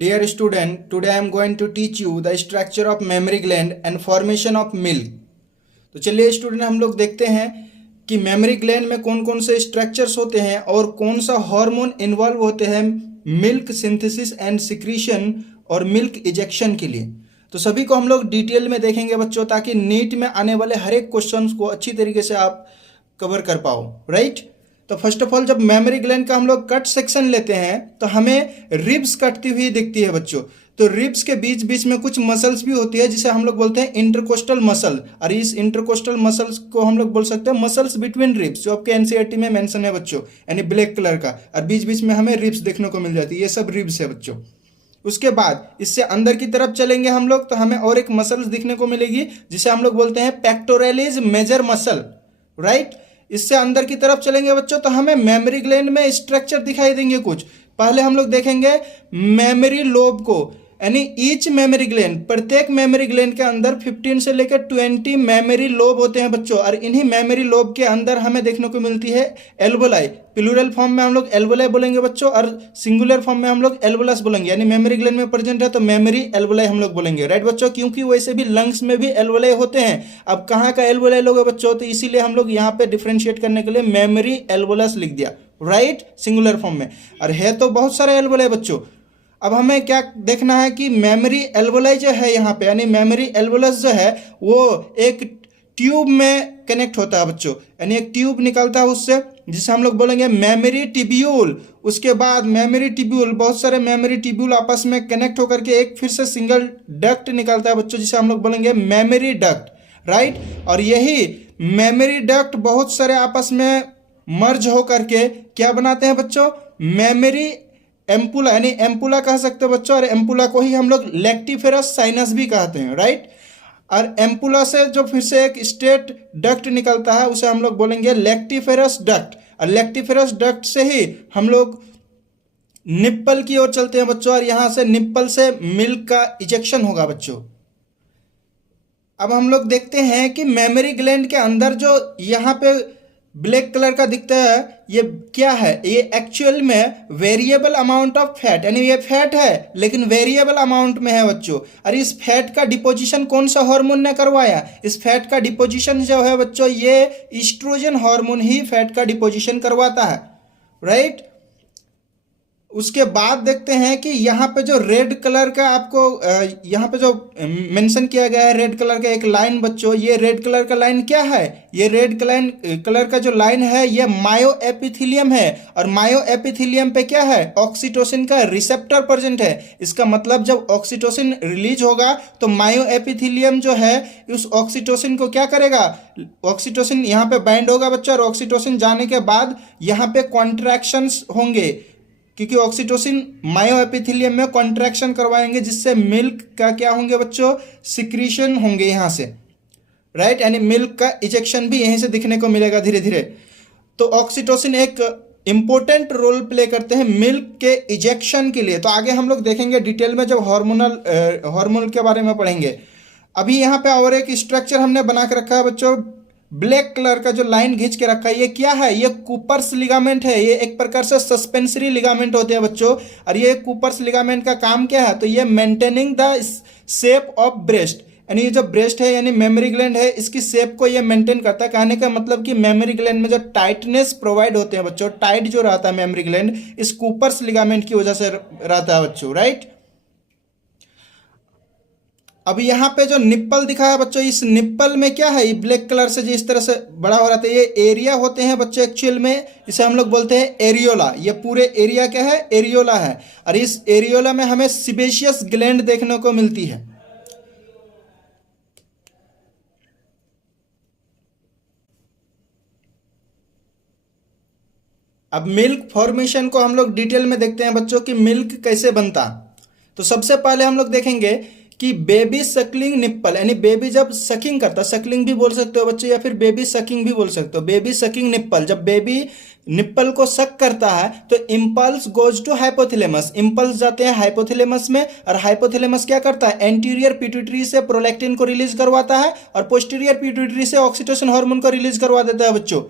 Dear student, today I am going to teach you the structure of mammary gland and formation of milk. तो चलिए student हम लोग देखते हैं कि मेमोरी ग्लैंड में कौन कौन से स्ट्रक्चर्स होते हैं और कौन सा हार्मोन इन्वॉल्व होते हैं मिल्क सिंथेसिस एंड सिक्रीशन और मिल्क इजेक्शन के लिए। तो सभी को हम लोग डिटेल में देखेंगे बच्चों, ताकि नीट में आने वाले हर एक क्वेश्चन को अच्छी तरीके से आप कवर कर पाओ, राइट। तो फर्स्ट ऑफ ऑल जब मेमोरी ग्लैंड का हम लोग कट सेक्शन लेते हैं तो हमें रिब्स कटती हुई दिखती है बच्चों। तो रिब्स के बीच बीच में कुछ मसल्स भी होती है जिसे हम लोग बोलते हैं इंटरकोस्टल मसल, और इस इंटरकोस्टल मसल्स को हम लोग बोल सकते हैं मसल्स बिटवीन रिब्स, जो आपके एनसीईआरटी में मेंशन है बच्चों, यानी ब्लैक कलर का, और बीच बीच में हमें रिब्स देखने को मिल जाती है। ये सब रिब्स है बच्चों। उसके बाद इससे अंदर की तरफ चलेंगे हम लोग तो हमें और एक मसल्स दिखने को मिलेगी जिसे हम लोग बोलते हैं पेक्टोरलिस मेजर मसल, राइट। इससे अंदर की तरफ चलेंगे बच्चों तो हमें मेमोरी ग्लैंड में स्ट्रक्चर दिखाई देंगे कुछ। पहले हम लोग देखेंगे मेमोरी लोब को, यानी ईच मेमोरी ग्लैंड, प्रत्येक मेमोरी ग्लैंड के अंदर 15 से लेकर 20 मेमोरी लोब होते हैं बच्चों, और इन्हीं मेमोरी लोब के अंदर हमें देखने को मिलती है एल्वोलाई। प्लूरल फॉर्म में हम लोग एल्वोलाई बोलेंगे बच्चों, और सिंगुलर फॉर्म में हम लोग एल्वोलस बोलेंगे, यानी मेमोरी ग्लैंड में प्रेजेंट है तो मेमोरी एल्वोलाई हम लोग बोलेंगे, राइट बच्चों। क्योंकि वैसे भी लंग्स में भी एल्वोलाई होते हैं। अब कहाँ का एल्वोलाई लोगे बच्चों, तो इसीलिए हम लोग यहाँ पे डिफ्रेंशिएट करने के लिए मेमोरी एल्वोलस लिख दिया, राइट, सिंगुलर फॉर्म में। और है तो बहुत सारे एल्वोलाई बच्चों। अब हमें क्या देखना है कि मेमोरी एल्वोलाई जो है यहाँ पे, यानी मेमोरी एल्वोलस जो है वो एक ट्यूब में कनेक्ट होता है बच्चों, यानी एक ट्यूब निकलता है उससे, जिसे हम लोग बोलेंगे मेमोरी टिब्यूल। उसके बाद मेमोरी टिब्यूल, बहुत सारे मेमोरी टिब्यूल आपस में कनेक्ट होकर के एक फिर से सिंगल डक्ट निकलता है बच्चों, जिसे हम लोग बोलेंगे मेमोरी डक्ट, राइट। और यही मेमोरी डक्ट बहुत सारे आपस में मर्ज होकर के क्या बनाते हैं बच्चों, मेमोरी एम्पुला, यानी एम्पुला कह सकते हो बच्चों, और एम्पुला को ही हम लोग लेक्टिफेरस साइनस भी कहते हैं, राइट। और एम्पुला से जो फिर से एक स्ट्रेट डक्ट निकलता है उसे हम लोग बोलेंगे लेक्टिफेरस डक्ट, और लेक्टिफेरस डक्ट से ही हम लोग निप्पल की ओर चलते हैं बच्चों, और यहां से निप्पल से मिल्क का इजेक्शन होगा बच्चों। अब हम लोग देखते हैं कि मेमोरी ग्लैंड के अंदर जो यहाँ पे ब्लैक कलर का दिखता है ये क्या है, ये एक्चुअल में वेरिएबल अमाउंट ऑफ फैट, यानी ये फैट है लेकिन वेरिएबल अमाउंट में है बच्चों। और इस फैट का डिपोजिशन कौन सा हार्मोन ने करवाया, इस फैट का डिपोजिशन जो है बच्चों ये ईस्ट्रोजन हार्मोन ही फैट का डिपोजिशन करवाता है, राइट। उसके बाद देखते हैं कि यहाँ पे जो रेड कलर का आपको यहाँ पे जो मेंशन किया गया है रेड कलर का एक लाइन बच्चों, ये रेड कलर का लाइन क्या है, ये रेड कलर का जो लाइन है ये मायो एपिथेलियम है, और मायो एपिथेलियम पे क्या है, ऑक्सीटोसिन का रिसेप्टर प्रेजेंट है। इसका मतलब जब ऑक्सीटोसिन रिलीज होगा तो मायो एपिथेलियम जो है उस ऑक्सीटोसिन को क्या करेगा, ऑक्सीटोसिन यहाँ पे बाइंड होगा बच्चों, और ऑक्सीटोसिन जाने के बाद यहाँ पे कॉन्ट्रैक्शंस होंगे, क्योंकि ऑक्सीटोसिन मायो एपिथेलियम में कॉन्ट्रैक्शन करवाएंगे, जिससे मिल्क का क्या होंगे बच्चों, सिक्रीशन होंगे यहाँ से, राइट, यानी मिल्क का इजेक्शन भी यहीं से दिखने को मिलेगा धीरे धीरे। तो ऑक्सीटोसिन एक इंपॉर्टेंट रोल प्ले करते हैं मिल्क के इजेक्शन के लिए। तो आगे हम लोग देखेंगे डिटेल में जब हार्मोन के बारे में पढ़ेंगे। अभी यहाँ पे और एक स्ट्रक्चर हमने बना के रखा है बच्चों, ब्लैक कलर का जो लाइन खींच के रखा है ये क्या है, ये कूपर्स लिगामेंट है। ये एक प्रकार से सस्पेंसरी लिगामेंट होते हैं बच्चों, और ये कूपर्स लिगामेंट का काम क्या है, तो ये maintaining the shape of breast, यानी ये जो ब्रेस्ट है यानी मेमोरी ग्लैंड है इसकी शेप को ये मेंटेन करता है। कहने का मतलब कि मेमोरी ग्लैंड में जो टाइटनेस प्रोवाइड होते हैं बच्चों, टाइट जो रहता है मेमोरी ग्लैंड इस कूपर्स लिगामेंट की वजह से रहता है बच्चों, राइट। अब यहाँ पे जो निप्पल दिखा है बच्चों, इस निप्पल में क्या है, ये ब्लैक कलर से जिस तरह से बड़ा हो रहा था ये एरिया होते हैं बच्चों, एक्चुअल में इसे हम लोग बोलते हैं एरियोला। ये पूरे एरिया क्या है, एरियोला है, और इस एरियोला में हमें सिबेशियस ग्लैंड देखने को मिलती है। अब मिल्क फॉर्मेशन को हम लोग डिटेल में देखते हैं बच्चों कि मिल्क कैसे बनता। तो सबसे पहले हम लोग देखेंगे कि बेबी सकलिंग निप्पल, यानी बेबी जब सकिंग करता, सकलिंग भी बोल सकते हो बच्चों या फिर बेबी सकिंग भी बोल सकते हो, बेबी सकिंग निप्पल, जब बेबी निप्पल को सक करता है तो impulse goes to hypothalamus, impulse जाते हैं हाइपोथैलेमस में, और हाइपोथैलेमस क्या करता है, एंटीरियर पिट्यूटरी से प्रोलैक्टिन को रिलीज करवाता है और पोस्टीरियर पिट्यूटरी से ऑक्सीटोसिन हार्मोन को रिलीज करवा देता है बच्चों।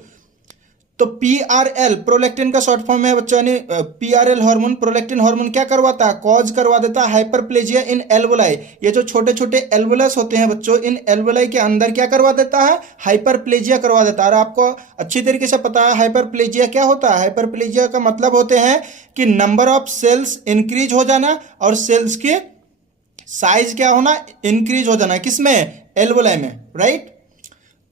तो PRL प्रोलैक्टिन का शॉर्ट फॉर्म है बच्चों, यानी PRL हार्मोन, प्रोलैक्टिन हार्मोन क्या करवाता है, कॉज करवा देता है हाइपरप्लेजिया इन एल्वोलाई। ये जो छोटे छोटे एल्वोलस होते हैं बच्चों, इन एल्वोलाई के अंदर क्या करवा देता है, हाइपरप्लेजिया करवा देता है। और आपको अच्छी तरीके से पता है हाइपरप्लेजिया क्या होता है। हाइपरप्लेजिया का मतलब होते हैं कि नंबर ऑफ सेल्स इंक्रीज हो जाना और सेल्स की साइज क्या होना, इंक्रीज हो जाना, किसमें, एल्वोलाई में, राइट।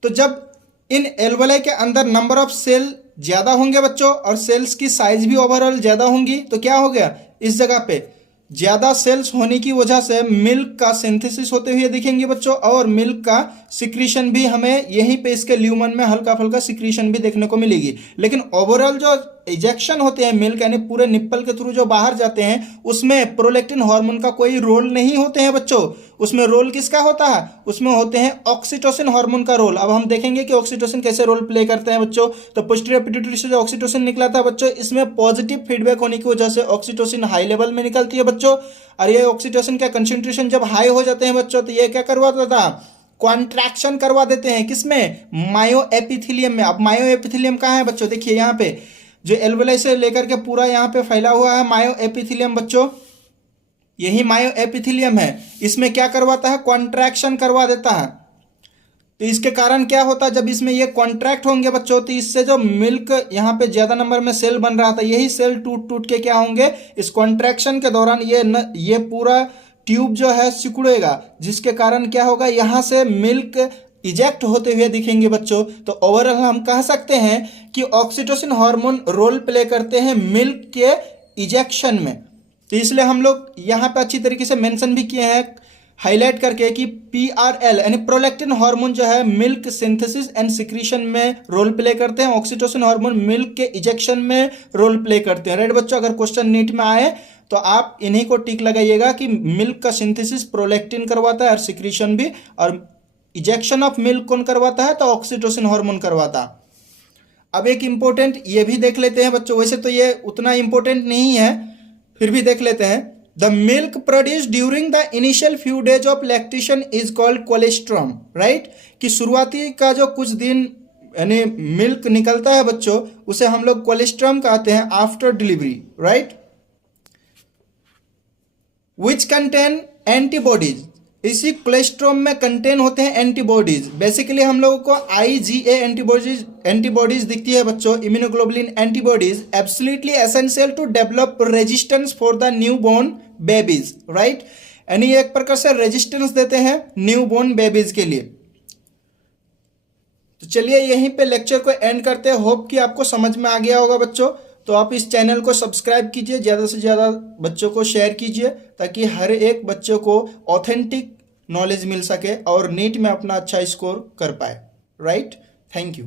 तो जब इन एल्वोलाई के अंदर नंबर ऑफ सेल ज्यादा होंगे बच्चों और सेल्स की साइज भी ओवरऑल ज्यादा होंगी, तो क्या हो गया, इस जगह पे ज्यादा सेल्स होने की वजह से मिल्क का सिंथेसिस होते हुए दिखेंगे बच्चों, और मिल्क का सिक्रीशन भी हमें यहीं पे इसके ल्यूमन में हल्का फुल्का सिक्रीशन भी देखने को मिलेगी। लेकिन ओवरऑल जो इजेक्शन होते हैं मिल्क यानी पूरे निप्पल के थ्रू जो बाहर जाते हैं, उसमें प्रोलैक्टिन हार्मोन का कोई रोल नहीं होते हैं बच्चों। उसमें रोल किसका होता है, उसमें होते हैं ऑक्सीटोसिन हार्मोन का रोल। अब हम देखेंगे कि ऑक्सीटोसिन कैसे रोल प्ले करते हैं बच्चों। तो पोस्टीरियर पिट्यूटरी से जो ऑक्सीटोसिन निकला था बच्चों, इसमें पॉजिटिव फीडबैक होने की वजह से ऑक्सीटोसिन हाई लेवल में निकलती है बच्चों। और ये ऑक्सीटोसिन का कंसेंट्रेशन जब हाई हो जाते हैं बच्चों, तो ये क्या करवाता था, कॉन्ट्रैक्शन करवा देते हैं, किसमें, मायोएपिथेलियम में। अब मायोएपिथेलियम कहाँ है बच्चों, देखिए यहाँ पे जो एल्वोलाई से लेकर के पूरा यहाँ पे फैला हुआ है मायोएपिथेलियम बच्चों, यही मायोएपिथेलियम है। इसमें क्या करवाता है, कॉन्ट्रैक्शन करवा देता है। तो इसके कारण क्या होता है, जब इसमें ये कॉन्ट्रैक्ट होंगे बच्चों, तो इससे जो मिल्क यहाँ पे ज्यादा नंबर में सेल बन रहा था, यही सेल टूट टूट के क्या होंगे, इस कॉन्ट्रैक्शन के दौरान ये पूरा ट्यूब जो है सिकुड़ेगा, जिसके कारण क्या होगा, यहाँ से मिल्क इजेक्ट होते हुए दिखेंगे बच्चों। तो ओवरऑल हम कह सकते हैं कि ऑक्सीटोसिन हार्मोन रोल प्ले करते हैं मिल्क के इजेक्शन में। तो इसलिए हम लोग यहाँ पे अच्छी तरीके से मेंशन भी किए हैं हाईलाइट करके कि PRL यानी प्रोलैक्टिन हार्मोन जो है मिल्क सिंथेसिस एंड सिक्रीशन में रोल प्ले करते हैं, ऑक्सीटोसिन हार्मोन मिल्क के इजेक्शन में रोल प्ले करते हैं। राइट बच्चों, अगर क्वेश्चन नीट में आए तो आप इन्हीं को टिक लगाइएगा कि मिल्क का सिंथेसिस प्रोलैक्टिन करवाता है और सिक्रीशन भी, और इजेक्शन ऑफ मिल्क कौन करवाता है, तो ऑक्सीटोसिन हार्मोन करवाता है। अब एक इंपॉर्टेंट ये भी देख लेते हैं बच्चों, वैसे तो ये उतना इंपॉर्टेंट नहीं है, फिर भी देख लेते हैं। The milk produce during the initial few days of lactation is called colostrum, right. कि शुरुआती का जो कुछ दिन यानी मिल्क निकलता है बच्चों, उसे हम लोग कोलेस्ट्रॉम कहते हैं after delivery, right. Which contain antibodies, इसी कोलेस्ट्रॉम में कंटेन होते हैं एंटीबॉडीज। बेसिकली हम लोगों को IgA एंटीबॉडीज दिखती है बच्चों, immunoglobulin antibodies, absolutely essential to develop resistance for the newborn babies, right. यानी एक प्रकार से रेजिस्टेंस देते हैं न्यू बोर्न बेबीज के लिए। तो चलिए यहीं पे लेक्चर को एंड करते हैं। होप कि आपको समझ में आ गया होगा बच्चों। तो आप इस चैनल को सब्सक्राइब कीजिए, ज़्यादा से ज़्यादा बच्चों को शेयर कीजिए, ताकि हर एक बच्चों को ऑथेंटिक नॉलेज मिल सके और नीट में अपना अच्छा स्कोर कर पाए, राइट। Thank you.